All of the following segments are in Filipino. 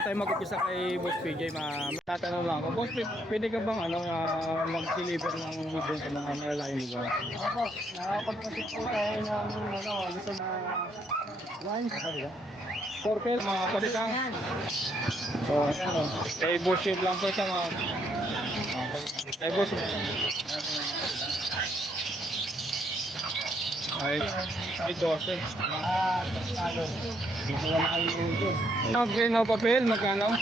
Tayo mag-upisa kay Boss PJ, tatanong lang ako. Boss, pwede ka bang mag-deliver ng ibon sa mga malalayong lugar? Ako, nakapagpasip po tayo ng gusto na wine. Porkel, mga kapatid. So, kay Boss Shield lang po sa mga... Kay Boss. Ay 12. Gusto na kayo ulit. Okay, no papel, magkano?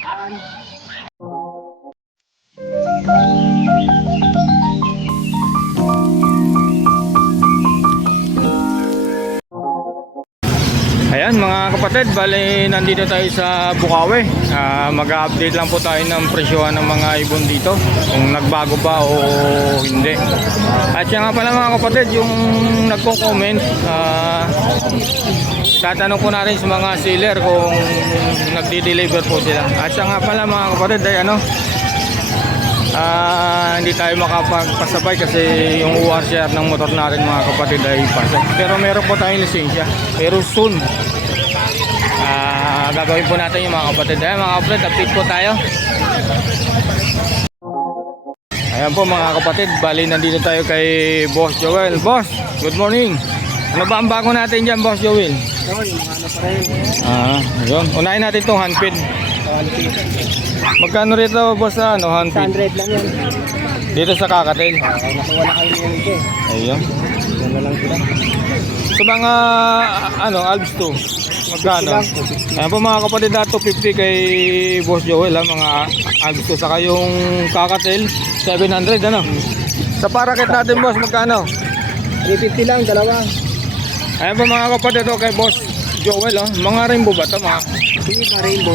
Ayan mga kapatid, bali nandito tayo sa Bukawi. Mag-update lang po tayo ng presyohan ng mga ibon dito, kung nagbago ba o hindi. At siya nga pala mga kapatid, yung nagko-comment, tatanong ko na rin sa mga seller kung nagdi-deliver po sila. At siya nga pala mga kapatid ay hindi tayo makapagpasabay kasi yung ORCR ng motor natin mga kapatid ay pasay. Pero meron po tayong lisensya, pero soon gagawin po natin yung mga kapatid. Ayan mga kapatid, update po tayo. Ayan po mga kapatid, bali nandito tayo kay Boss Joel. Boss, good morning. Ano ba ang bago natin dyan, Boss Joel? Yun, pa rin. Yun. Unahin natin itong handpid. Magkano rito, boss, handpid? 100 lang yan. Dito sa Kakatil. Nakuha na kayo ng ito. Ayun. Yan na lang sila. Sa mga, Alps 2, magkano? Ayan po mga kapatid, 250 kay Boss Joel, mga Alps 2. Saka yung Kakatil, 700, Sa parakit natin, boss, magkano? 350 lang, dalawa. Ayan po mga kapatid, kay Boss Joel, mga rainbow ba ito, mga? Hindi pa rainbow.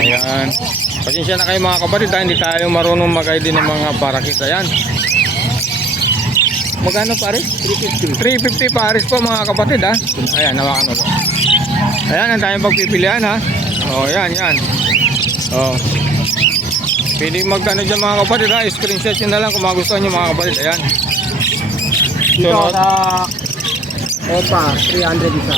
Ayan. Pasensya na kayo mga kapatid, hindi tayo marunong mag-ID ng mga parakit. Ayan. Magkano pares? 350 pares po mga kapatid, Ayan, nawakan mo po. Ayan, ang tayong pagpipilian, ayan, yan. Pwede magkano dyan mga kapatid, screenshot nyo na lang kung magustuhan nyo mga kapatid. Ayan. Dito sa Opa, 300 isa.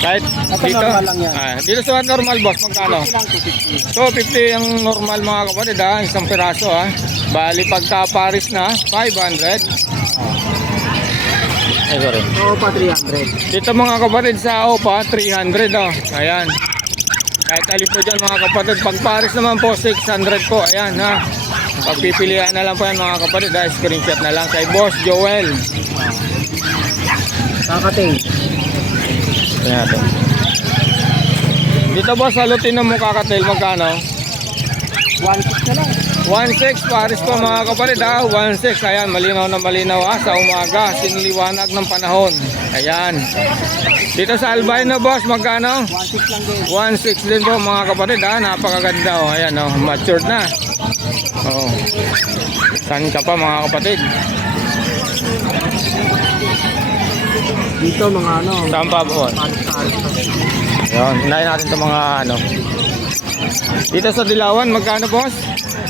Kahit dito, normal lang yan. Dito sa normal, boss, magkano? 250 lang, 250. So 50 ang normal mga kapatid, isang piraso, bali pagka Paris na 500. Ay sorry. Opa, 300. Dito mga kapatid sa OPA 300, ayan. Kahit alin po dyan mga kapatid, pag Paris naman po 600 po, ayan pagpipilian na lang po yan mga kapatid, screenshot na lang kay Boss Joel. Kakating. Ayan natin. Dito boss, salutin mo Kakatil, magkano? 1.6 na lang. 1.6 Paris po mga kapatid, 1.6. Ayan, malinaw na malinaw sa umaga, siniliwanag ng panahon. Ayan. Dito sa albino boss, magkano? 1.6 lang din. 1.6 din po mga kapatid, napakaganda, ayan, matured na. Saan ka pa mga kapatid? Dito mga Saan pa po? Ayan, unahin natin itong mga Dito sa Dilawan, magkano boss?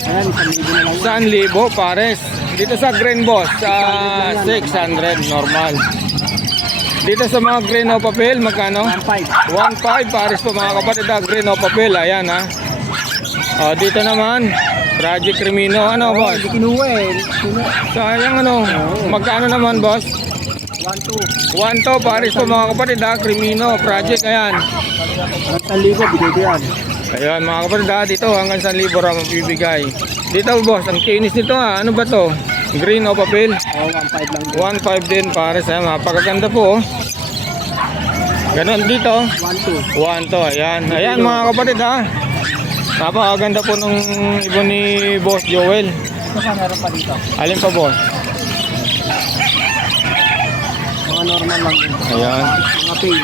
Ayan, 1,000 na lang. 1,000 pares. Dito sa green boss, sa 600 normal. Dito sa mga green o papel, magkano? 1.5. 1.5 pares po mga kapatid, green o papel. Ayan dito naman, Project Crimino, boss? Hindi kinuha Sayang magkano naman boss? 1.2. 1.2 pares po mga kapatid, Crimino, Project, ayan. 1,000 bigay ko yan. Ayan mga kapatid, dito hanggang 1,000 ang mabibigay. Dito boss, ang kinis nito ano ba to? Green o papel? 1.5 lang. 1.5 din pares, mapakaganda po. Ganon dito. 1.2. 1.2, ayan. Ayan mga kapatid, napakaganda po nung ibon ni Boss Joel. Saka meron pa dito. Alin pa boss? Mga normal lang din. Ayan. Mga pay.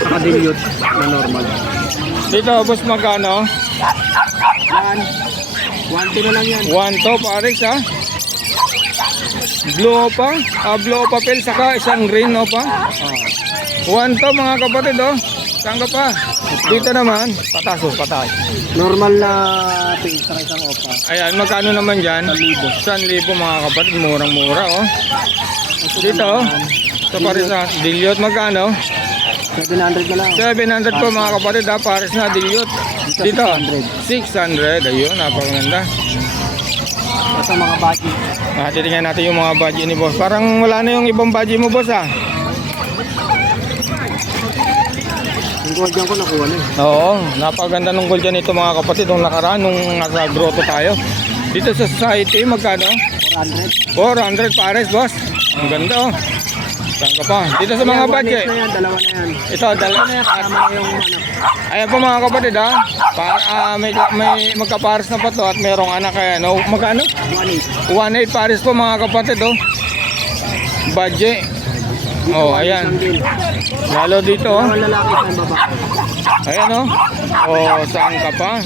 Saka dilute na normal. Dito boss, magkano? Yan. 1.2 na lang yan. 1.2 pares, Blue pa? Blue papel, saka isang green pa? 1.2 mga kapatid, Saan ka pa? Dito naman, patas. Normal na pay sa isang opa. Ayan, magkano naman dyan? 1,000 mga kapatid, murang-mura, Dito, ito pa rin sa Dilliot, magkano? 700 na lang. 700 po mga kapatid ha, pares na dilute. Dito, 600. Ayun, napakaganda. Ito mga bagi. Titingnan natin yung mga budget ni boss. Parang wala na yung ibang budget mo boss ha. Yung gold dyan ko nakuha na eh. Oo, napakaganda ng gold dyan ito mga kapatid. Nung nakaraan, nung nasa grotto tayo. Dito sa society, magkano? 400. 400 pares boss. Ang ganda oh. Saan ka pa? Dito sa mga budget. Na yan, dalawa na yan. Ito, Dalawa na yan, kasama na yung ano. Ayan po mga kapatid ha. May magkapares na pa to at merong anak kaya no. Magkano? 1.8. 1.8 pares po mga kapatid oh. Budget. Oh, ayan. Lalo dito oh. Dalawang lalaki sa babae. Ayan oh. Oh, saan ka pa?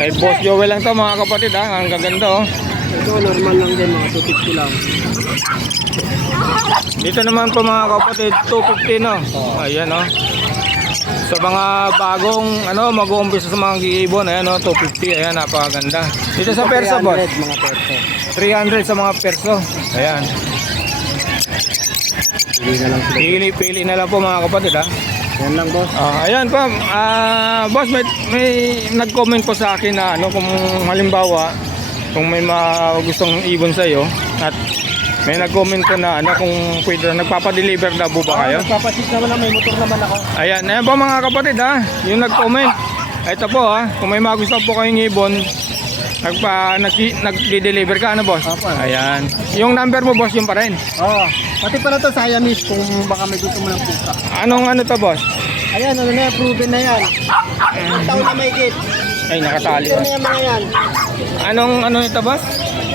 Kay Boss Joel lang to mga kapatid ha. Ang gaganda oh. Ito normal lang din, mga 250 lang. Dito naman po mga kapatid, 250 no. Ayan oh. Sa mga bagong mag-uumpisa sa mga giibon, ayan oh, 250. Ayan, napakaganda. Dito sa perso boss, 300 mga perso. 300 sa mga perso. Ayan. Hindi na lang sila. Pili na lang po mga kapatid ha. Yan lang boss. Ayan pa, boss may nag-comment po sa akin na kung halimbawa kung may gustong ibon sa iyo at may nag-comment po na kung pwede nagpapa-deliver na po ba kayo? Nagpapasit naman lang, may motor naman ako. Ayan po mga kapatid ha, yung nag-comment. Ito po ha, kung may gusto po kayong ibon, nag-deliver ka boss? Opo. Ayan. Yung number mo boss, yung pa rin. Oo. Pati pala to Siamese kung baka may gusto mo ng pusa. Anong to boss? Ayan, ano na yan, proven na yan. Taon na may kit. Ay, nakatali. Proven na yan mga yan. Anong ito boss?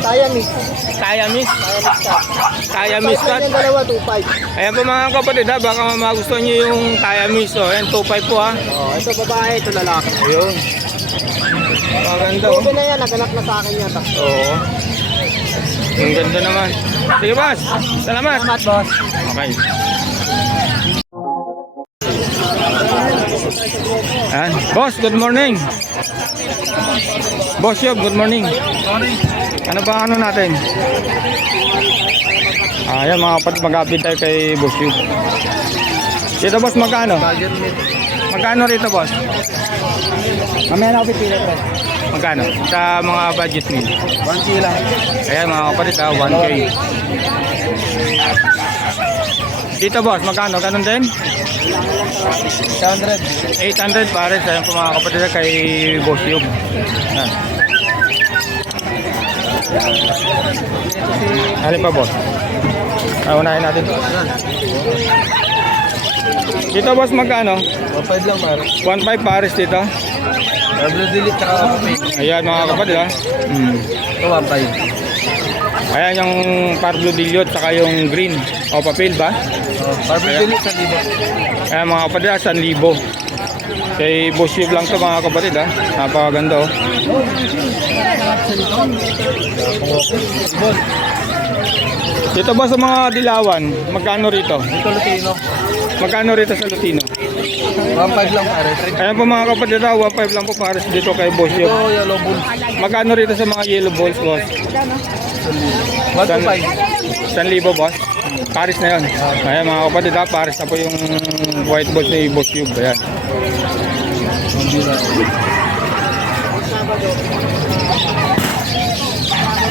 Siamese. Siamese? Siamese ka. Siamese cat. Yung dalawa, 2.5. Ayan po mga kapatid ha, baka magustuhan nyo yung Siamese oh. Ayan, 2.5 po ha. Oo, ito babae, ito lalaki. Ayun. Maganda oh. Proven na yan, naganak na sa akin yan. Oo. Ang ganda naman. Sige boss, salamat. Salamat boss. Okay. Ayan. Boss, good morning. Boss Yob, good morning. Ano ba natin? Ayan mga kapatid, mag-update tayo kay Boss Yob. Dito boss, magkano? Magkano rito boss? Mamaya na ako pipili pre. Magkano? Sa mga budget meal. 1K lang. Ayan mga kapatid ha, 1K. Dito boss, magkano? Ganun din? 800. 800 pares. Ayan po mga kapatid kay Boss Yob. Ayan. Alin pa boss? Unahin natin. Dito boss, magkano? 1.5 lang pare. 1.5 pares dito. Double delete tsaka kapit. Ayan mga kapatid ha. Ito 1.5. Ayan yung Pablo Dilliot saka yung green. O papel ba? Double delete sa libo. Ayan mga kapatid ha, 1,000. Kay Boss Yob lang to mga kapatid ha. Napakaganda oh. Dito ba sa mga dilawan, magkano rito? Ito Lutino. Magkano rito sa Lutino? 1.5 lang pare. Ayan po mga kapatid ha, 1.5 lang po pares dito kay Boss Yob. Ito yellow bull. Magkano rito sa mga yellow balls boss? 1.5. 1,000 boss? Paris na yun. Ayan mga kapatid ha, Paris na po yung white balls ni Boss Yob. Ayan.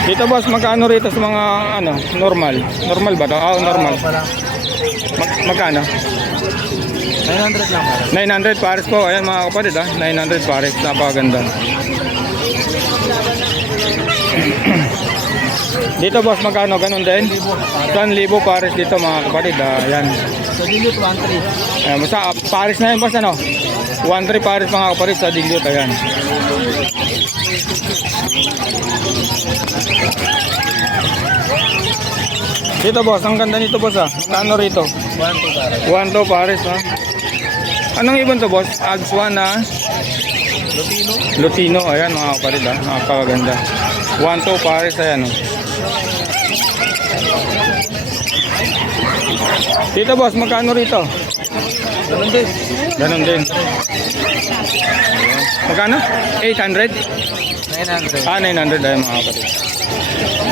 Dito boss, magkano rito sa mga normal? Normal ba to? Normal. Magkano? 900 lang pare. 900 pares po. Ayan mga kapatid ha, 900 pares. Napakaganda. Dito boss, magkano? Ganun din? 1,000 pares dito mga kapatid ha. Ayan. Sa dilute 1.3. Ayan, basta pares na yun boss 1,300 pares mga kapatid sa dilute. Ayan. Dito boss, ang ganda nito boss ha. Magkano rito? 1.2 pare. 1,200 pares ha. Anong ibon to boss? Agswan na Lutino. Lutino. Ayan mga kapatid ha. Napakaganda. 1,200 pares. Ayan oh. Dito boss, magkano rito? Ganun din. Ganon din. Magkano? 800? 900. 900 ay mga kapatid.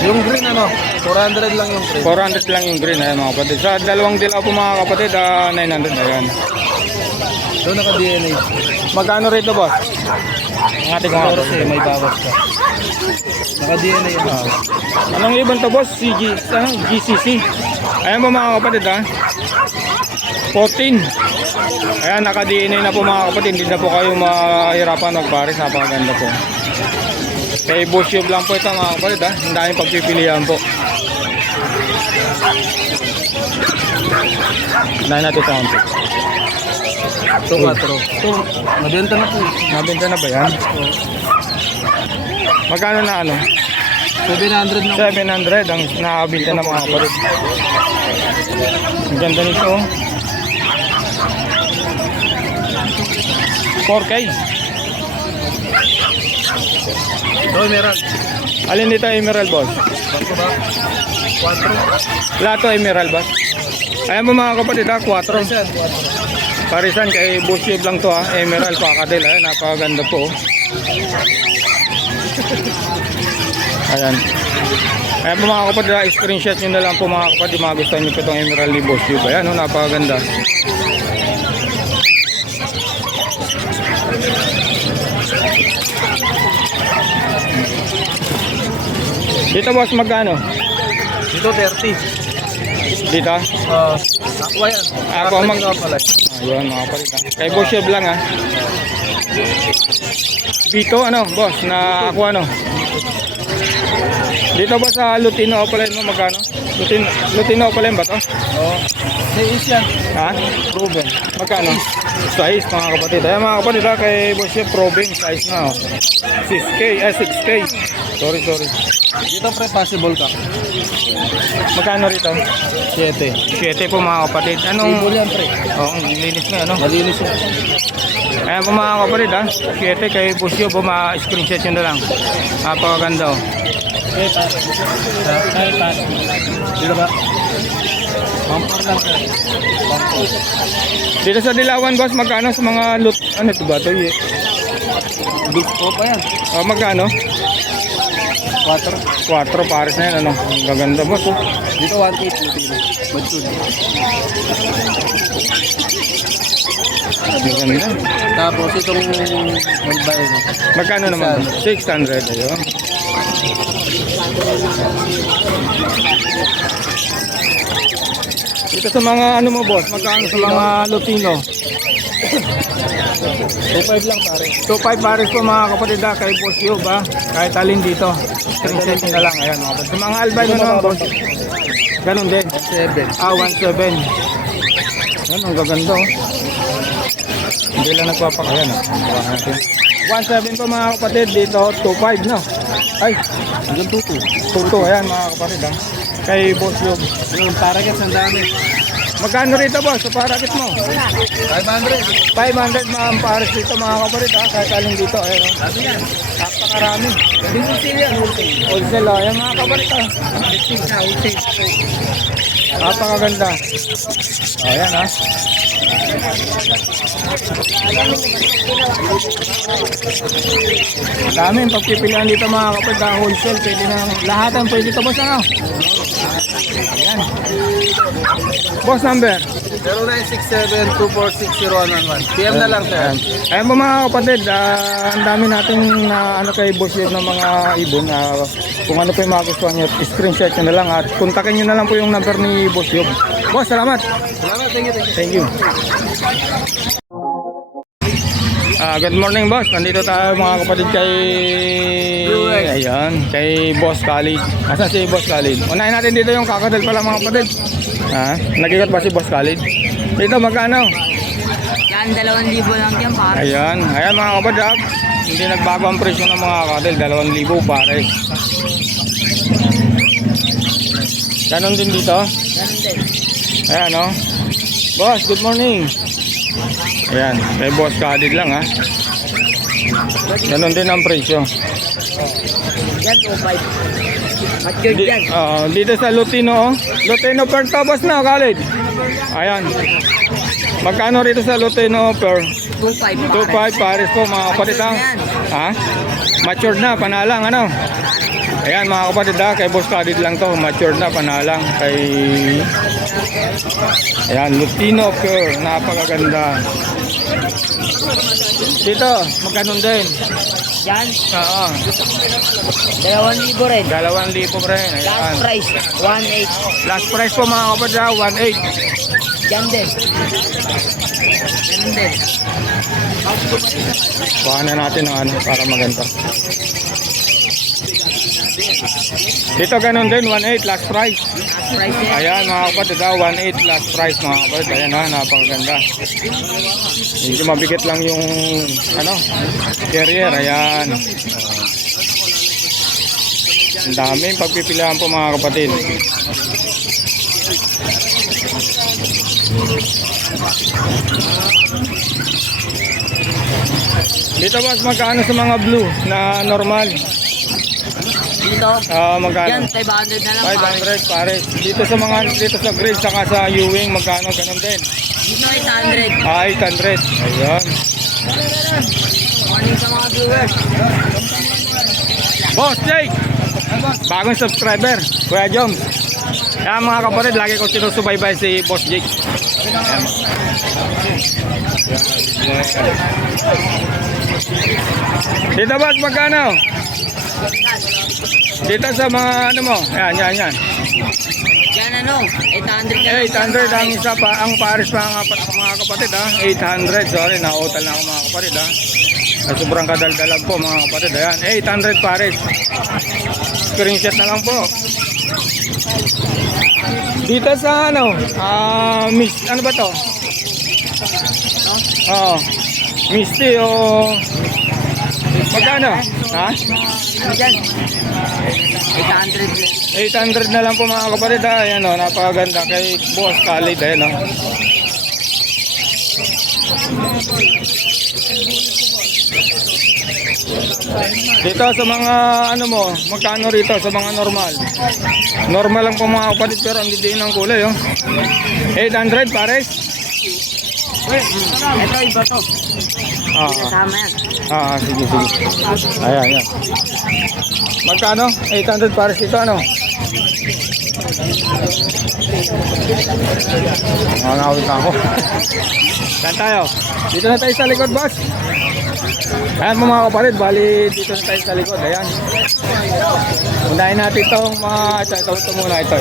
Yung green ano, 400 lang yung green. 400 lang yung green, ayan mga kapatid. Sa dalawang dilaw po mga kapatid, 900, ayan. Doon naka-DNA. Magkano rito, boss? Ang ating mga Kasi may bawas ka. Naka-DNA yun. Anong ibon to, boss? GCC. Ayan po mga kapatid, 14. Ayan, naka-DNA na po mga kapatid. Hindi na po kayo mahirapan magpares. Napakaganda po. Kay Bushub lang po ito mga kapatid, Ang daming pagpipilian po. Unahin natin ito konti. 2-4. Ito, nabenta na po. Nabenta na ba yan? Magkano na ano? 700 na. 700 ang nakabinta ng mga kapatid. Ang ganda nito, 4K. Ito, emerald. Alin dito emerald, boss? Bangko ba? 4. Lahat to emerald, boss. Ayan po mga kapatid, 4. Yan, 4. Parisan kay Bushib lang to, emerald pakadil. Ayan, napakaganda po. Ayan. Ayan po mga kapatid, screenshot nyo na lang po mga kapatid. Magustuhan nyo po itong emerald ni Bushib. Ayan, napakaganda. Dito, boss, magkano? Dito, 30. Dito? Aqua yan. Aqua mag- pala. Ayun mga kapatid, Kay Bushib lang, Bito, ano, boss, na ako ano? Dito ba sa Lutino Opaline mo magkano? Lutino Opaline ba to? Oo. Size yan. Ha? Proven. Magkano? Size mga kapatid. Ayan mga kapatid, kay Bushib Proven size na, 6K, 6K. Sorry. Dito pre, possible ka. Magkano rito? 7. 7 po mga kapatid. Anong? Possible yan pre. Oo, linis mo, ano? Malinis yan. Ayan po mga kapatid, 7 kay Bushib, ma-screenshot nyo na lang. Napakaganda, Okay, pass. Okay, pass. Dito ba? Bumper lang pre. Bumper. Dito sa Dilawan, boss, magkano sa mga loot? Ano ito ba ito? Big po pa yan. Magkano? 4. 4 pares na yan, ano? Ang gaganda, boss, Dito 1.8 Lutino. Madsud. Ang ganda. Tapos itong magbayo no. Magkano naman? 600, ayun. Dito sa mga ano mo, boss, magkano sa mga Lutino? 2.5 lang pare. 2.5 pares po mga kapatid, kay Boss Yob, kahit alin dito. Screenshot nyo na lang, ayan mga kapatid. Sa mga albino naman, boss, ganun din. 7. 1.7. Ayan, ang gaganda, Hindi lang nagpapakayan, 1.7 po mga kapatid, dito 2.5, no? Ay, Hanggang 2.2. 2.2, ayan mga kapatid, Kay Boss Yob. Yung paragat ang dami. Magkano rito, boss, sa parakit mo? 500. 500 mga pares dito mga kapatid, kahit alin dito, ayan, Sabi yan. napakarami. Dito sila yan. Wholesale, ayan mga kapatid, napakaganda. Ayan, Dami yung pagpipilian dito mga kapatid, wholesale, pwede na lahat ang pwede ito, boss, ano? Ayan. Boss number. 0967-246-0111. PM na lang sir. Ayan po mga kapatid, ang dami nating na ano kay Boss Yob ng mga ibon. Kung ano po yung magustuhan nyo, screenshot nyo na lang at kontakin nyo na lang po yung number ni Boss Yob. Boss, salamat. Salamat, thank you. Thank you. Good morning, boss. Nandito tayo mga kapatid kay kay Boss Khalid. Asan si Boss Khalid? Unahin natin dito yung kakadal pala mga kapatid. Nag-ikot ba si Boss Khalid? Dito magkano? Yan, 2,000 lang yan, pare. Ayan mga kapatid, hindi nagbago ang presyo ng mga kakadal, 2,000 pares. Ganon din dito. Ganun din. Ayan, Boss, good morning. Ayan, may Boss Khalid lang, Ganon din ang presyo. Yan, 2,500. Matured yan. Dito sa Lutino, Lutino per to, boss na, Khalid. Ayan. Magkano rito sa Lutino per? 2,500, pare. 2.5 pares po mga kapatid, Matured yan. Matured na, panalang, ano? Ayan mga kapatid ha, kay Boss Khalid lang to. Matured na, panalang. Kay... Ayan, Lutino Pure. Napakaganda. Dito, magkano din? Yan, Oo. 2,000 rin. 2,000 rin. Ayan. Last price, 1,800. Last price po mga kapatid ha, 1,800. Yan din. Yan din. Baka na natin ng ano para maganda. Dito ganun din, 1,800 last price. Last price yan. Ayan mga kapatid ha, 1,800 last price mga kapatid. Ayan ha, napakaganda. Medyo mabigat lang yung ano, carrier. Ayan. Ang daming pagpipilian po mga kapatid. Dito boss, magkano sa mga blue na normal? Dito, Magkano? yan, 500 na lang. pare. 500 pares. Dito sa mga dito sa grill saka sa Ewing magkano ganun din? Dito, 800. 800. Ayun. Morning sa mga viewers. Boss Jake. Bagong subscriber, Kuya Joms. Kaya mga kapatid, lagi ko sinusubaybay si Boss Jake. Ayan. Dito boss, magkano? Dito sa mga ano mo? Yan. Yan ano, 800 na lang. 800 ang isa pa, ang pares pa mga kapatid ha. 800, sorry, na-hotel na ako mga kapatid ha. Sobrang kadaldalag po mga kapatid. Ayan, 800 pares. Screenshot na lang po. Dito sa ano, Miss, ano ba to? Oo, Misty o magkano? Ha? Yan. 800. 800 na lang po mga kapatid ha. Ayan o, napakaganda kay Boss Khalid. Ayan o. Dito sa mga ano mo, magkano rito sa mga normal? Normal lang po mga kapatid pero hindi din ang kulay oh. 800 pares? Ito, iba to. Kasama yan. Sige. Ayan. Magkano? 800 pares ito ano? Ngawit na ako. Saan tayo? Dito na tayo sa likod, boss. Ayan po mga kapatid, bali dito na tayo sa likod. Ayan. Unahin natin itong mga... Ito muna. Ito.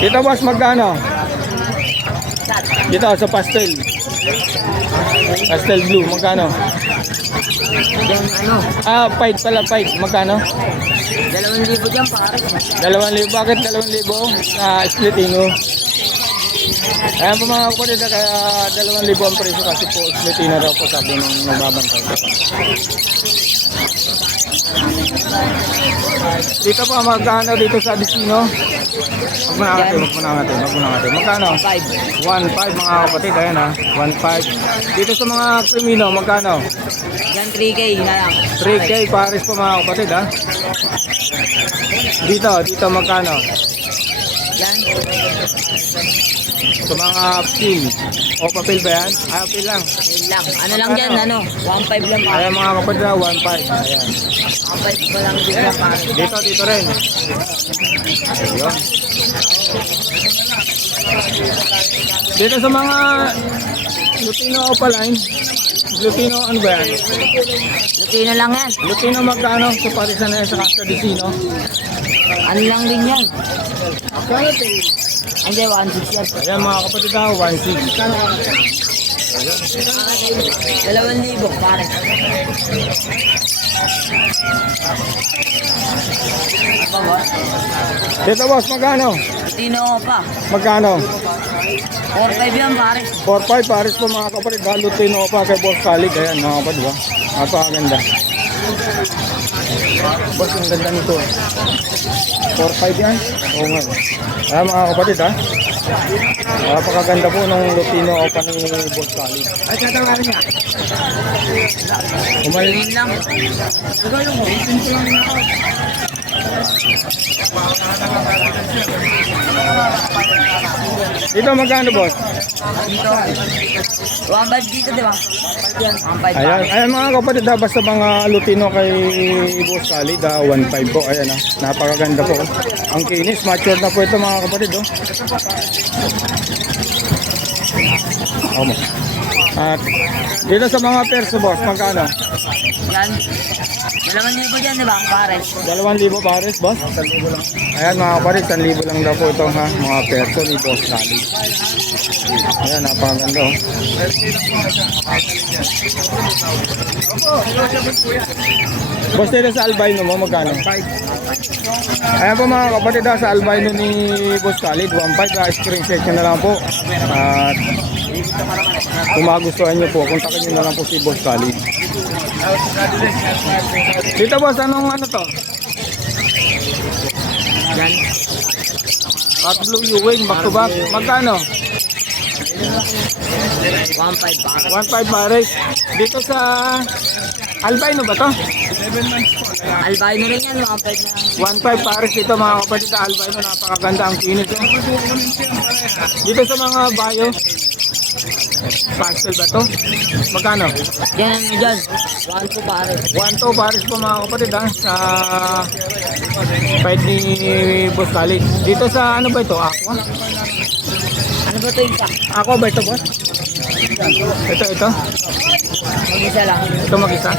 Dito, boss, magkano? Dito sa pastel. Pastel blue, magkano? Yan ano, Fight pala, fight. Magkano? 2,000 dyan pare. 2,000. Bakit 2,000? Splitino. Ayan po mga kapatid, kaya 2,000 ang presyo kasi po splitino raw po sabi nung nagbabantay. Dito po magkano dito sa Dicino? Wag muna natin. Magkano? 5. 1,500 mga kapatid, ayan ha. 1,500. Dito sa mga krimino, magkano? Yan 3K na lang. 3K pares po mga kapatid ha. Dito magkano? Yan. Sa mga pin. O papel ba yan? Papel lang. Yun lang. Ano lang yan, ano? 1.5 lang pare. Ayan mga kapatid ha, 1,500. Ayan. 1.5 pa lang din na pare. Dito rin. Ayun. Dito sa mga Lutino Opaline. Lutino ano ba yan? Lutino lang yan. Lutino magkano sa parisan na yan sa Casa Dicino? Ano lang din yan. Hindi, 1.6 yan. Ayan mga kapatid ha, 1,600. 2,000 pare. Dito boss, magkano? Lutino pa. Magkano? 4.5 yan pare. 4,500 pares po mga kapatid ha, Lutino pa kay Boss Khalid. Ayan mga kapatid ha. Napakaganda. Boss, ang ganda nito. 4,500 yan? Oo nga. Ayan mga kapatid ha. Napakaganda po ng Lutino o pa ni Boss Khalid. Ay, tatawarin niya. Kumain. Tingin lang. Dito magkano boss? Dito. 1.5 dito, di ba? 1.5 Ayan, ayan mga kapatid ha, basta mga Lutino kay Boss Khalid, 1.5 po, ayan ha, napakaganda po. Ang kinis, mature na po ito mga kapatid oh. Omo. At dito sa mga perso boss, magkano? Yan. 2,000 dyan, di ba? Pares. 2,000 pares boss? Ayan mga kapatid, 1,000 lang daw po ito ha, mga perso ni Boss Khalid. Ayan, napakaganda oh. Boss, dito sa albino mo, magkano? Ayan po mga kapatid ha, sa albino ni Boss Khalid, 1.5, screenshot nyo na lang po. At kung magustuhan nyo po, kontakin nyo na lang po si Boss Khalid. Dito boss, anong ano to? Yan. Hot blue Ewing, back to back. Magkano? 1.5 pares. 1.5 pares. Dito sa albino ba to? Albino rin yan, 1.5 na lang. 1.5 pares dito mga kapatid sa albino. Napakaganda ang kinis. Oh. Dito sa mga bayo, pastel ba to? Magkano? Yan, ano dyan? 1.2 pares. 1.2 pares po mga kapatid ha, sa pwede ni Boss Khalid. Dito sa ano ba ito? Aqua? Ano ba ito isa? Aqua ba ito boss? Ito. Mag-isa lang. Ito mag-isa.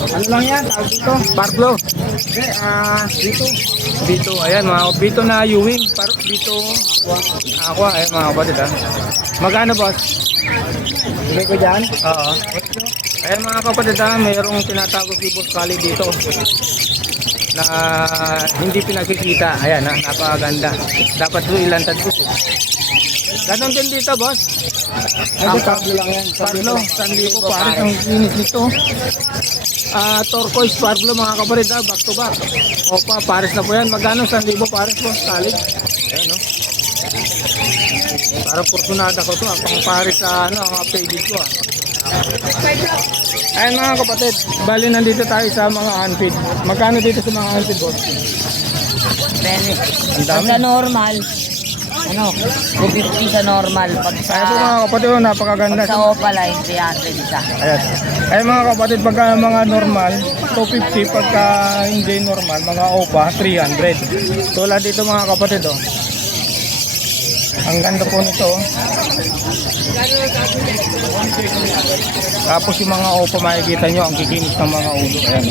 Ano lang yan? Tawag dito? Parklo. Dito. Dito. Ayan mga dito na Ewing. Dito. Aqua. Ayan mga kapatid ha. Magkano boss? Bigay ko dyan? Oo. Ayan mga kapatid ha, mayroong tinatago si Boss Khalid dito na hindi pinakikita. Ayan ha, napakaganda. Dapat po ilantad po siya. Ganon din dito boss. Ay, parlo lang yan. Parlo, sandi po pares ang kinis nito. Turquoise parlo mga kapatid ha, back to back. Opa, pares na po yan. Magkano? 1,000 pares po, Khalid. Ayan no. Parang portunada ko to ha, pang pares sa ano, ang updated ko ha. Ayan mga kapatid, bali nandito tayo sa mga unfeed. Magkano dito sa mga unfeed boss? Depende. Ang dami. Pag sa normal, ano, 250 sa normal. Pag sa, Ayan po mga kapatid, oh, napakaganda. pag sa Opaline, 300 isa. Ayan. Ayan mga kapatid, pagka mga normal, 250. Pagka hindi normal, mga OPA, 300. Tulad dito mga kapatid oh. Ang ganda po nito oh. Tapos yung mga OPA makikita nyo, ang kikinis ng mga ulo. Ayan.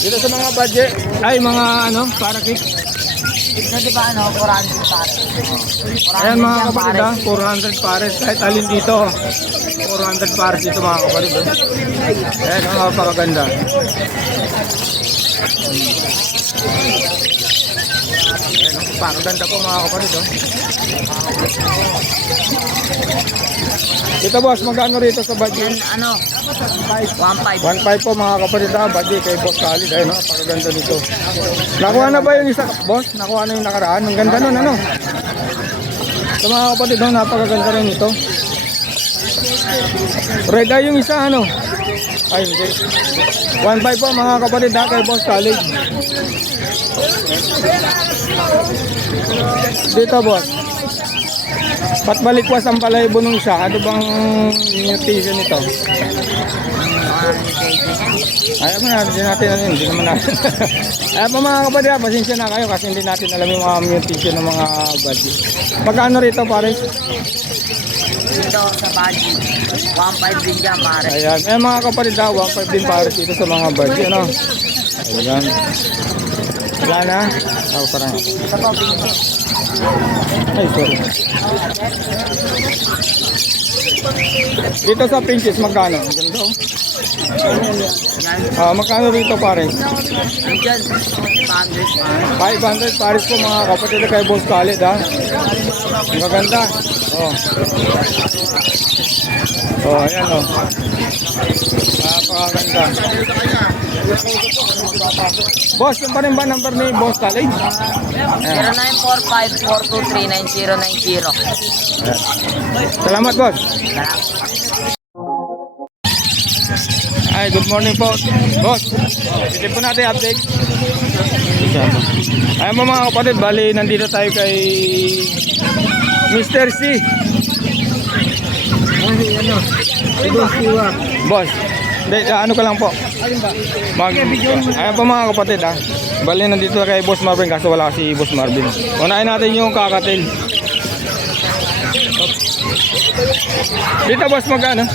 Dito sa mga budget, ay mga ano, parakit. Ito di ba ano, 400 pares. Ayan mga yan, kapatid ha, 400 pares. Kahit alin dito, 400 pares dito mga kapatid. Oh. Ayan, ang napakaganda. Ayan, napakaganda po mga kapatid. Oh. Dito boss, magkano rito sa budget? Yan ano, 1.5. 1.5 po mga kapatid ha, budget kay Boss Khalid. Ayun, napakaganda nito. Nakuha na ba yung isa, boss? Nakuha na yung nakaraan? Ang ganda nun, ano? Sa mga kapatid, oh, napakaganda rin ito. Red eye yung isa, ano? Ay, hindi. 1.5 po mga kapatid ha, kay Boss Khalid. Dito boss, patbalikwas ang palahibo nung isa. Ano bang nutrition nito? Ayaw mo na, hindi natin ano, hindi naman natin. Ayaw po mga kapatid, pasensya na kayo kasi hindi natin alam yung mga nutrition ng mga budget. Magkano rito pares? Dito sa budget, 1.5 din dyan pares. Ayan, eh mga kapatid, 1.5 din pares dito sa mga budget, ano? Ayan. Wala na? Oh, parang. Ito po, pinche. Ay, sorry. Dito sa pinches, magkano? Ang ganda oh. Yan. Magkano rito pares? Ano dyan? 500 pares. 500 pares po mga kapatid kay Boss Khalid ha. Ang gaganda. Oh. Oh, ayan oh. Napakaganda. Boss, yung pa rin ba number ni Boss Khalid? 0945-423-9090. Salamat boss. Ay, good morning po. Boss, ito po natin update. Ayan po mga kapatid, bali nandito tayo kay Mr. C. Boss, ano ka lang po. Ayan po mga kapatid ha. Bali nandito kay Boss Marvin kaso wala si Boss Marvin. Unahin natin yung kakatil. Dito boss magkano?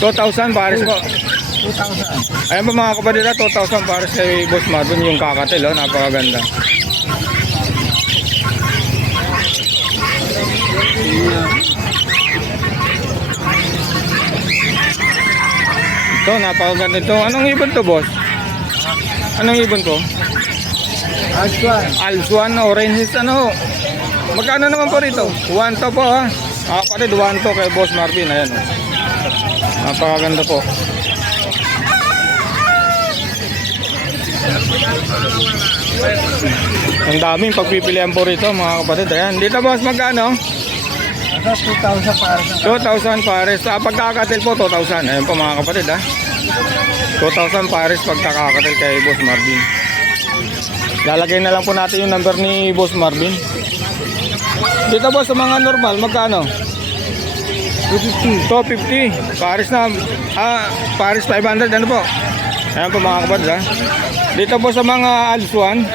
2,000 pares po. 2,000. Ayan po mga kapatid ha, 2,000 pares kay Boss Marvin yung kakatil. Oh, napakaganda. Ito, napakaganda ito. Anong ibon to boss? Anong ibon to? Aswan. Alswan, oranges, ano? Magkano naman po rito? 1 to po ha. Kapatid, 1 to kay Boss Marvin. Ayan. Napakaganda po. Ang daming pagpipilian po rito mga kapatid. Ayan. Dito boss, magkano? Ito 2,000 para sa 2,000 pares. Pagkakatil po, 2,000. Ayan po mga kapatid ha. 2,000 pares pagkakakatil kay Boss Marvin. Lalagay na lang po natin yung number ni Boss Marvin. Dito boss sa mga normal, magkano? 250. Pares na, pares 500, ano po? Ayan po mga kapatid ha. Dito po sa mga Alswan.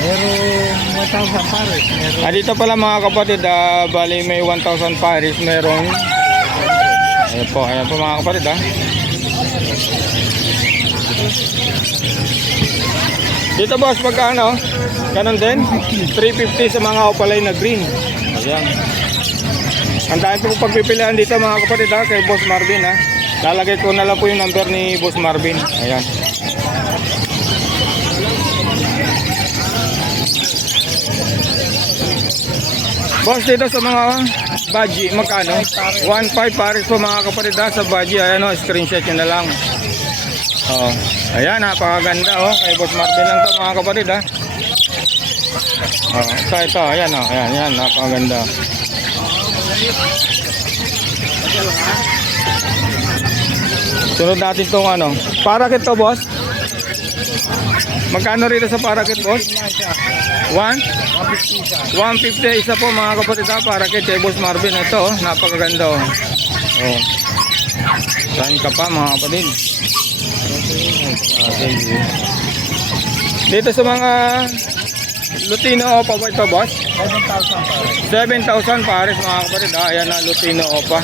Merong 1,000 pares. Dito pala mga kapatid, bali may 1,000 pares, merong. Ayan po mga kapatid ha. Dito boss, magkano? Ganon din? 350 sa mga opalay na green. Ayan. Ang dahil po pagpipilian dito mga kapatid ha, kay Boss Marvin ha. Lalagay ko na lang po yung number ni Boss Marvin. Ayan. Boss, dito sa mga baji, magkano? 1,500 pares po mga kapatid ha, sa baji. Ayan o, screenshot nyo na lang. Oh, ayan, napakaganda oh. Kay Boss Marvin lang to mga kapatid ha. Oh, ito, ayan oh. Ayan, napakaganda. Sunod natin itong ano. Parakit to boss. Magkano rito sa parakit boss? 150 isa po mga kapatid ha. Parakit kay Boss Marvin. Ito oh, napakaganda oh. Oh. Saan ka pa mga kapatid? Dito sa mga Lutino Opa ba ito boss? 7,000 pares mga kapatid. Ayan na Lutino Opa.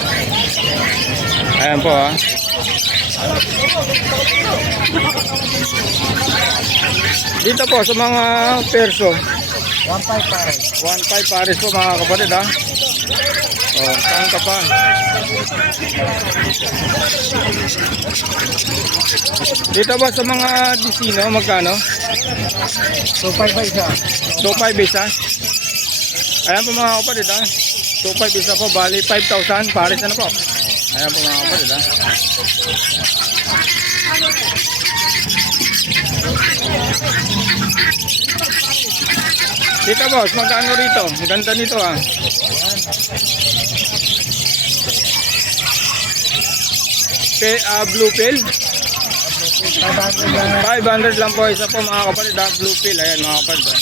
Ayan po ha. Dito po sa mga perso 1,500 pares. 1,500 pares po mga kapatid ha. Oh, saan ka pa? Dito ba sa mga disino, magkano? 2,500 isa. 2,500 isa. Ayan po mga kapatid ha. 2,500 isa po, bali 5,000 pares na po. Ayan po mga kapatid ha. Dito boss, magkano rito? Ang ganda nito ha. Blue pill 500 lang po isa po mga kapatid ha. Blue pill, ayan mga kapatid ha.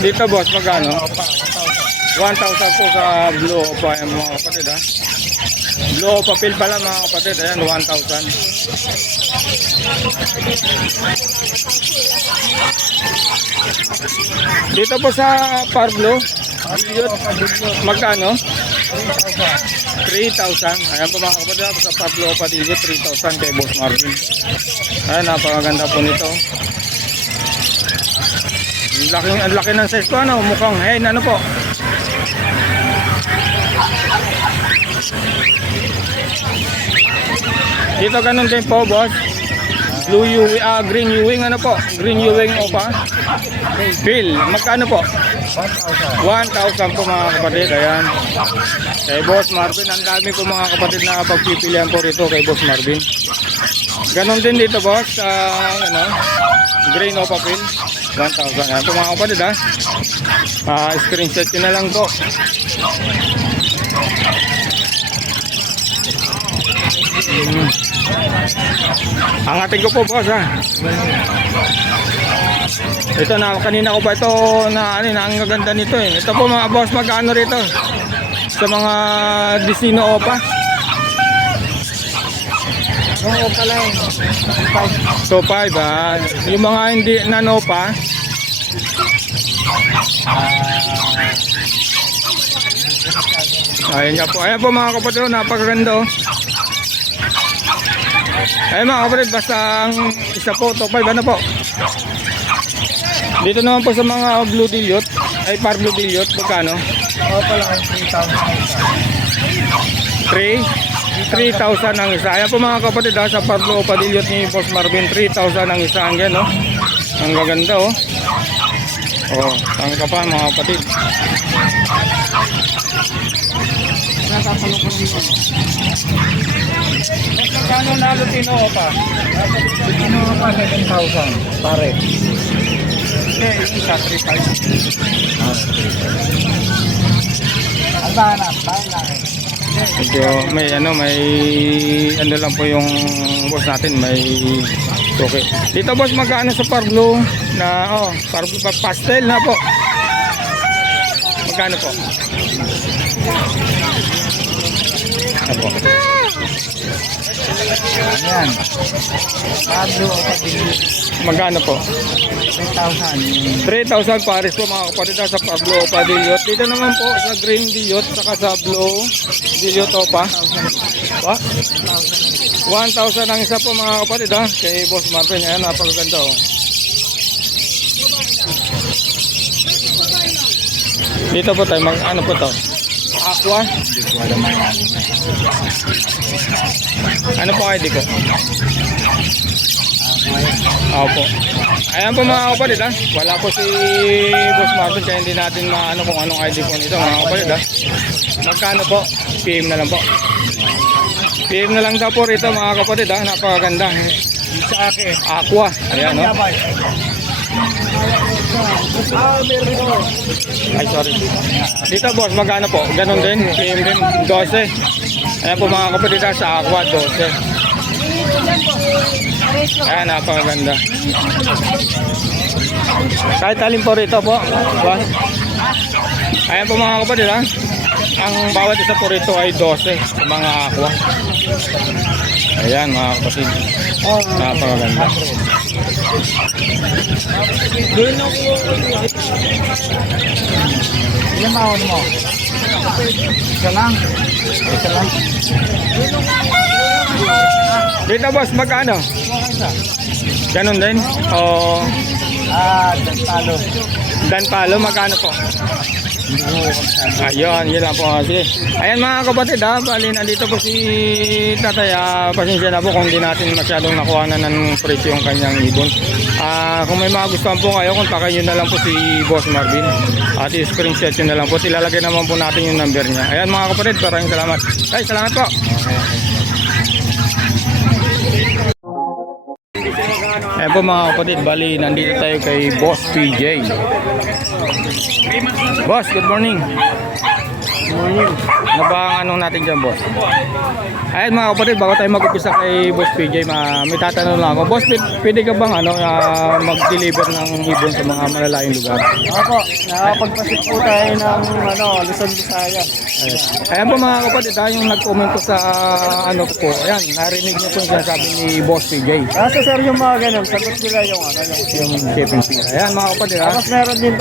Dito boss, magkano? 1,000 po sa blue opa, ayan mga kapatid ha. Blue opa pill pala mga kapatid, ayan 1,000. Dito po sa Parblo, magkano? 3,000. Ayan po mga kapatid sa Pablo Padillo, 3,000 kay Boss Marvin. Ayan, napakaganda po nito. Ang laki ng size ko, ano? Mukhang hen, ano po? Dito ganun din po, boss. Blue Ewing, green Ewing, ano po? Green Ewing opa. Bill, magkano po? 1,000 po mga kapatid. Ayan. Kay Boss Marvin, ang dami po mga kapatid na pagpipilian po rito kay Boss Marvin. Ganon din dito boss, ano, green o papel, 1,000. Ayan po mga kapatid ha. Screenshot nyo na lang po. Angatin ko po boss ha. Ito na, kanina ko pa ito na, ano, na ang gaganda nito eh. Ito po mga boss, magkano rito? Sa mga Disino Opa. Yung opa lang. 2.5 ah. Yung mga hindi nanopa, ayun nga po. Ayan po mga kapatid, napakaganda oh. Ayun mga kapatid, basta ang isa po, 2.5 ano po. Dito naman po sa mga blue dilute, ay par blue dilute, magkano? Opa lang, 3,000 ang isa. Ayan po mga kapatid ha, sa Pablo Padilliot ni Boss Marvin, 3,000 ang isa. Ang yan, no? Ang gaganda oh. Oh, tangka pa mga kapatid. Magkano na Lutino opa? Lutino opa, 7,000. Pare. Hindi, yung isa, 3,500. Ang bahanap, Medyo may ano, lang po yung boss natin, may okay. Dito boss, magkano sa Pablo na Pablo pastel na po? Magkano po? Ano po? Ayan. Pablo opa din. Magkano po? 3,000. 3,000 pares po mga kapatid sa Pablo Opa Dilliot. Dito naman po sa Green Dilliot saka sa Blue Dilliot Opa. 1,000 ang isa po mga kapatid ha. Kay Boss Marvin. Ayan, napakaganda oh. Dito po tayo, ano po to? Aqua? Ano po ID ko? Opo. Ayan po mga kapatid ha. Wala po si Boss Marvin kaya hindi natin maano kung anong ID po nito mga kapatid ha. Magkano po? PM na lang po. PM na lang daw po rito mga kapatid ha. Napakaganda. Sa akin. Aqua. Ayan no. Ay sorry. Dito boss magkano po? Ganon din. PM din. 12. Ayan po mga kapatid ha. Sa Aqua 12. Ayan, napakaganda. Kahit alin po rito po. Ayan po mga kapatid ha. Ang bawat isa po rito ay 12 sa mga aqua. Ayan mga kapatid. Napakaganda. Ilan mahon mo? Isa lang. Isa lang. Dito boss, magkano? Ganon din? O Talo. Dan Palo, magkano po? Ayun, yun lang po. Sige. Ayan mga kapatid ha, bali nandito po si tatay. Pasensya na po kung hindi natin masyadong nakuha na ng presyo yung kanyang ibon. Kung may mga gustuhan po kayo, kontakin nyo na lang po si Boss Marvin. At i-screenshot nyo na lang po. Ilalagay naman po natin yung number niya. Ayan mga kapatid, maraming salamat. Ay, salamat po. Ayan po mga kapatid, bali nandito tayo kay Boss PJ. Boss, good morning. Good morning. Ano ba ang anong natin dyan, boss? Ayan mga kapatid, bago tayo mag-upisa kay Boss PJ, may tatanong lang ako. Boss, pwede ka bang mag-deliver ng ibon sa mga malalayong lugar? Ako, nakapagpasit po tayo ng Luzon, Visayas. Ayan po mga kapatid, yung nag-comment po sa ano po, ayan, narinig niyo po yung sinasabi ni Boss PJ. Kaso sir, yung mga ganun, sagot nila yung Yung shipping fee. Ayan mga kapatid, ha? Tapos meron din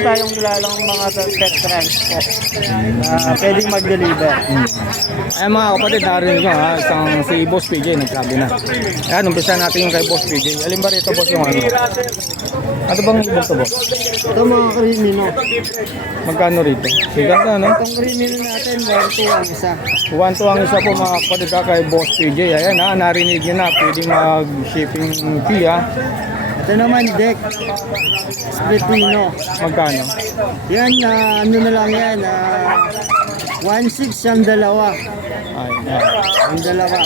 tayong nilalang mga pet transport na pwedeng mag-deliver. Ayan mga kapatid, narinig nyo ha, isang si Boss PJ nagsabi na. Ayan, umpisa natin yung kay Boss PJ. Alin ba rito boss yung ano? Ano bang ibon to boss? Ito mga krimino. Magkano rito? Sigat na no? Itong krimino natin, 1-2 ang isa. 1-2 ang isa po mga kapatid ha, kay Boss PJ. Ayan ha, narinig nyo na, pwedeng mag-shipping fee ha. Ito naman, deck. Split Pino. Magkano? Yan, ano na lang yan, 1.6 yung dalawa. Ayan. Yung dalawa.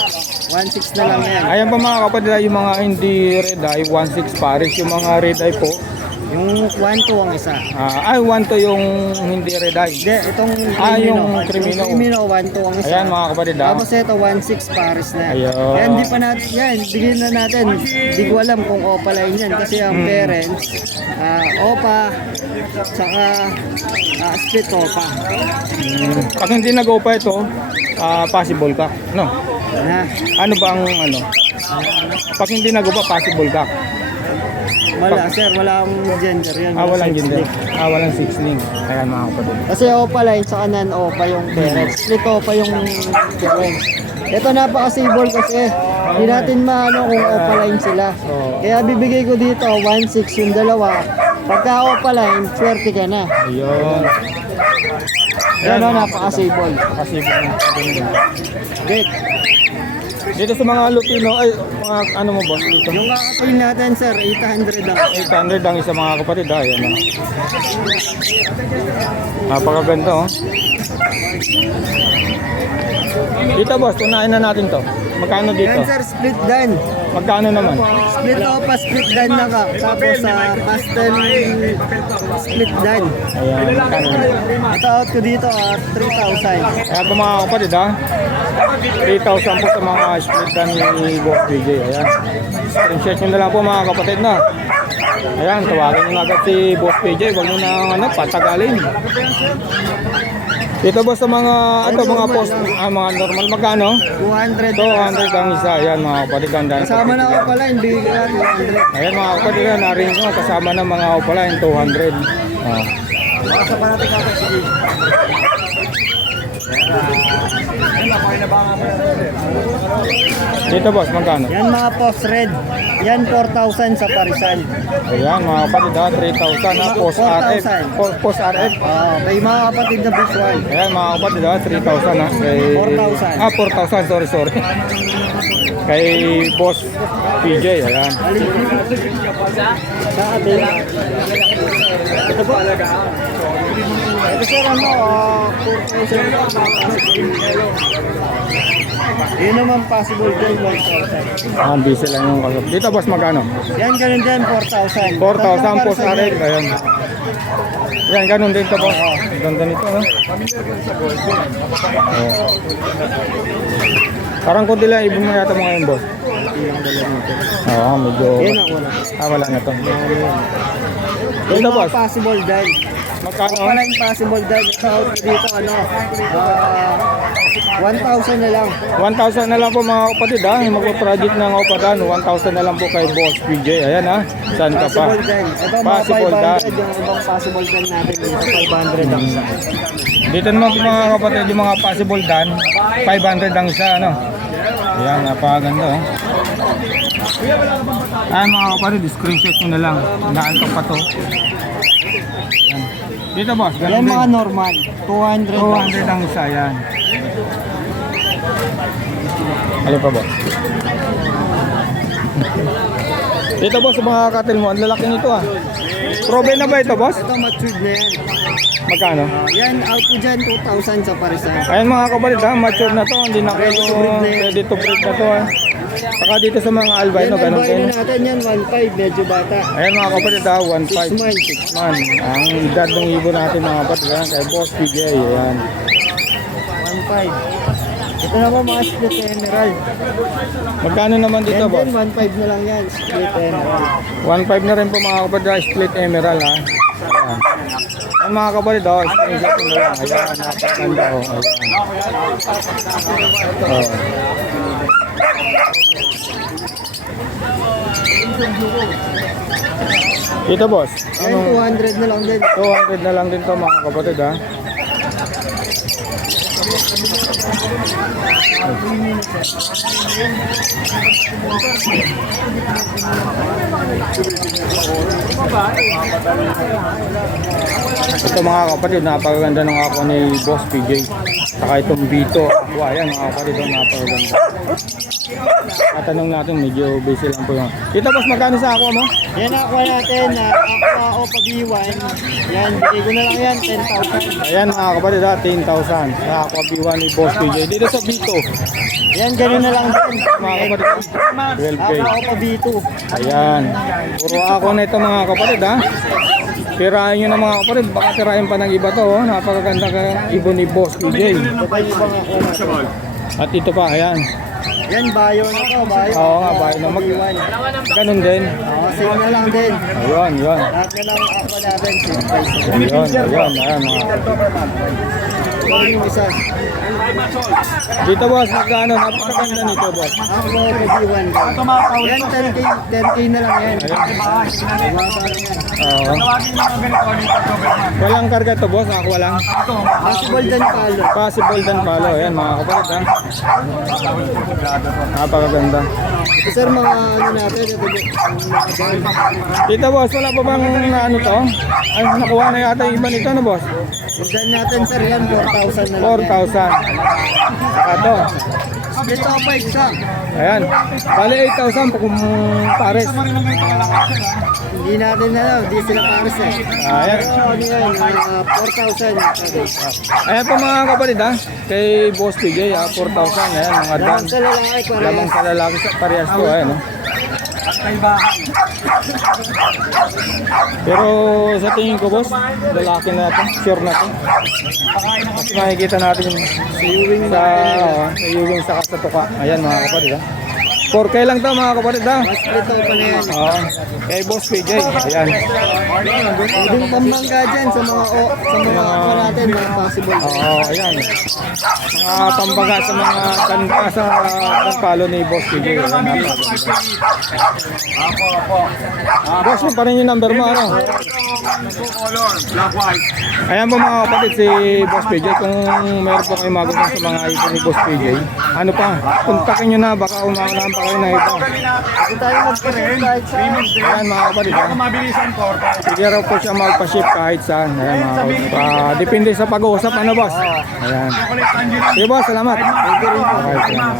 1.6 na lang yan. Ayan po mga kapatid, yung mga hindi red eye, 1.6 pares. Yung mga red eye po, Yung 1.2 ang isa. ay 1 to yung hindi red eye. Hindi, itong Yung Crimino. Yung Crimino, 1.2 ang isa. Ayan mga kapatid ha. Tapos ito, 1.6 pares na. Ayun. Kaya hindi pa natin, yan, bigyan na natin. Hindi ko alam kung opaline yan. Kasi ang parents, opa, saka split opa. Pag hindi nag-opa ito, possible ka. No? Na, Ano ba ang ano? Pag hindi nag-opa, possible ka. wala sir, wala akong gender yan. Walang Sex gender. link. Walang sixling. Ayan mga kapatid. Kasi opaline, saka non-opa yung parents. Split opa yung parents. Ito napaka-stable kasi hindi natin maano kung opaline sila. Kaya bibigay ko dito 1.6 yung dalawa. Pagka opaline, swerte ka na. Ayun. Yan o, napaka-stable. Kasi Great. dito sa mga Lupino, ay mga ano mo boss dito? Yung kakapin natin sir, 800 lang. 800 ang isa mga kapatid. Ayan na. Napakaganda oh. Dito boss, unahin na natin to. Magkano dito? Yan sir, split dan. Magkano naman? Split opa, split dan na ka. Tapos sa pastel, split dan. Ayan, magkano naman? Ito out ko dito at 3,000. Ayan po mga kapatid ha. 3,000 po sa mga split dan ni Boss BJ. Ayan. Screenshot nyo na lang po mga kapatid na. Ayan, tawagin nyo na agad si Boss BJ. Huwag nyo na patagalin. Dito ba sa mga mga post, mga normal magkano? 200. 200 ang isa. Ayan mga kapatid, ganda. Kasama na ako pala, hindi ka 200. Ayan mga kapatid, narinig nyo kasama ng mga opaline 200. Baka pa natin kapag sige. Dito boss, magkano? Yan mga post red. Yan 4,000 sa parisan. Ayan mga kapatid, 3,000 na post RF. 4,000. Post RF. May mga kapatid na visual. Ayan mga kapatid, 3,000 ha. Kay... 4,000, 4,000. sorry. Kay Boss PJ, ayan. Sa atin. Ito po. Ito sir, 4,000. Yun naman possible din 1,000. Ang busy lang yung kasap. Dito boss, magkano? Yan ganun din 4,000. 4,000 post RF, ayan. Yan, ganun din to boss. Ganda nito, no? Oh. Parang kunti lang, ibon mo yata mo ngayon, boss. Oo, medyo... Yan ang wala. Wala na to. Yung Dito, mga boss. possible dahil. Magkano? Wala yung possible dahil. Sa out ko dito, 1,000 na lang. 1,000 na lang po mga kapatid ha. Magpa-project ng Opadan. 1,000 na lang po kay Boss PJ. Ayan ha. Saan ka pa? Possible dahil. Ito mga Possible 500. dahil. Yung ibang possible dahil natin dito, 500 ang isa. Dito naman po mga kapatid yung mga possible dan. 500 ang isa ano. Ayan, napakaganda oh. Ayan mga kapatid, screenshot nyo na lang. Naantok pa to. Ayan. Dito boss, ganun Yan din. mga normal. 200 lang. 200 ang isa, yan. Alin pa boss? Dito boss, sa mga katil mo, ang lalaki nito ah. Proven na ba ito boss? Ito matured na yan. Magkano? Yan out ko dyan, 2,000 sa parisan. Ayan mga kapatid ha, mature na to, hindi na kayo Ready to breed na yan. ready to breed na to ha. Saka dito sa mga albino, Yan, ganun albino din. natin yan, 1,500, medyo bata. Ayan mga kapatid ha, 1.5, 6 months. 6 man. Ang edad ng ibon natin mga kapatid ha, kay Boss PJ, ayan. 1,500. Ito naman mga split emerald. Magkano naman dito Yan boss? din, 1,500 na lang yan, split emerald. 1.5 na rin po mga kapatid ha, split emerald ha. Ayan. Ayan mga kapatid ha, screenshot ko na lang. Ayan, napakaganda oh. Ayan. Oh. Dito boss, Yan, 200 na lang din. 200 na lang din to mga kapatid ha. Ito mga kapatid, napakaganda ng ako ni Boss PJ. Saka itong Vito. Ayan mga kapatid, napakaganda. Tatanong natin, medyo busy lang po yun. Dito boss, magkano sa ako mo? Yan nakuha natin na Aqua Opa B1. Yan, bigay ko na lang yan, 10,000. Ayan mga kapatid, 10,000. Sa Aqua B1 ni Boss PJ. Dito sa Vito, Yan, gano'n na lang din. mga kapatid, 12K. Aqua Opa B2. Ayan. Puro ako na ito mga kapatid ha. Tirahin nyo na mga kapatid. Baka tirahin pa ng iba to. Oh. Napakaganda ka ibon ni Boss PJ. Ito pa yung ibang Aqua natin. At ito pa, ayan. Yan, bayo na to, bayo. Oo nga, bayo na. Ganun din. Same na lang din. Ayun, yun. Lahat na lang Aqua natin, same price. Ayun. Ayan mga kapatid. Ito yung isa. Dito boss, magkano? Napakaganda nito boss. Aqua Opa B1. Yan, 10K na lang yan. Bumaba lang yan. Oo. Walang karga to boss, ako walang. Possible din palo. Possible din palo. Ayan mga kapatid ha. Napakaganda. Ito sir, mga ano natin, ito Dito boss, wala pa bang na ano to? Ay, nakuha na yata yung iba nito, ano boss? Dyan natin sir, yan, 4,000 na lang yan. 4,000. Saka to. Split opa isa. Ayan. Bali 8,000 po kung pares. Hindi natin na lang, di sila pares eh. Ayan. Pero ano yan, 4,000. Ayan po mga kapatid ha. Kay Boss PJ ha, 4,000. Ayan, mga Lamang dan. sa lalaki, Lamang parehas. sa lalaki sa parehas to. Ayan. No? Pero sa tingin ko boss, lalaki na ito. Sure na ito. Mas makikita natin Sa Ewing sa Ewing saka sa tuka. Ayan mga kapatid ha. 4K lang to mga kapatid ha. Mas split opa na yan. Oo. Kay Boss PJ. Ayan. Pwedeng pambangga dyan sa mga ako natin, mga possible. Oo, ayan. Mga pambaga sa mga kanta sa palo ni Boss PJ. Boss mo pa rin yung number mo, ano? Ayan po mga kapatid, si Boss PJ. Kung meron po kayo magulang sa mga ibon ni Boss PJ, ano pa, kontakin nyo na, baka umaunahan pa kayo na ito. Hindi tayo magpapit kahit sa Ayan mga kapatid, ha? Sige raw po siya magpa-ship kahit saan. Ayan mga kapatid. Depende sa pag-uusap, ano boss? Ayan. Sige boss, salamat. Okay, salamat.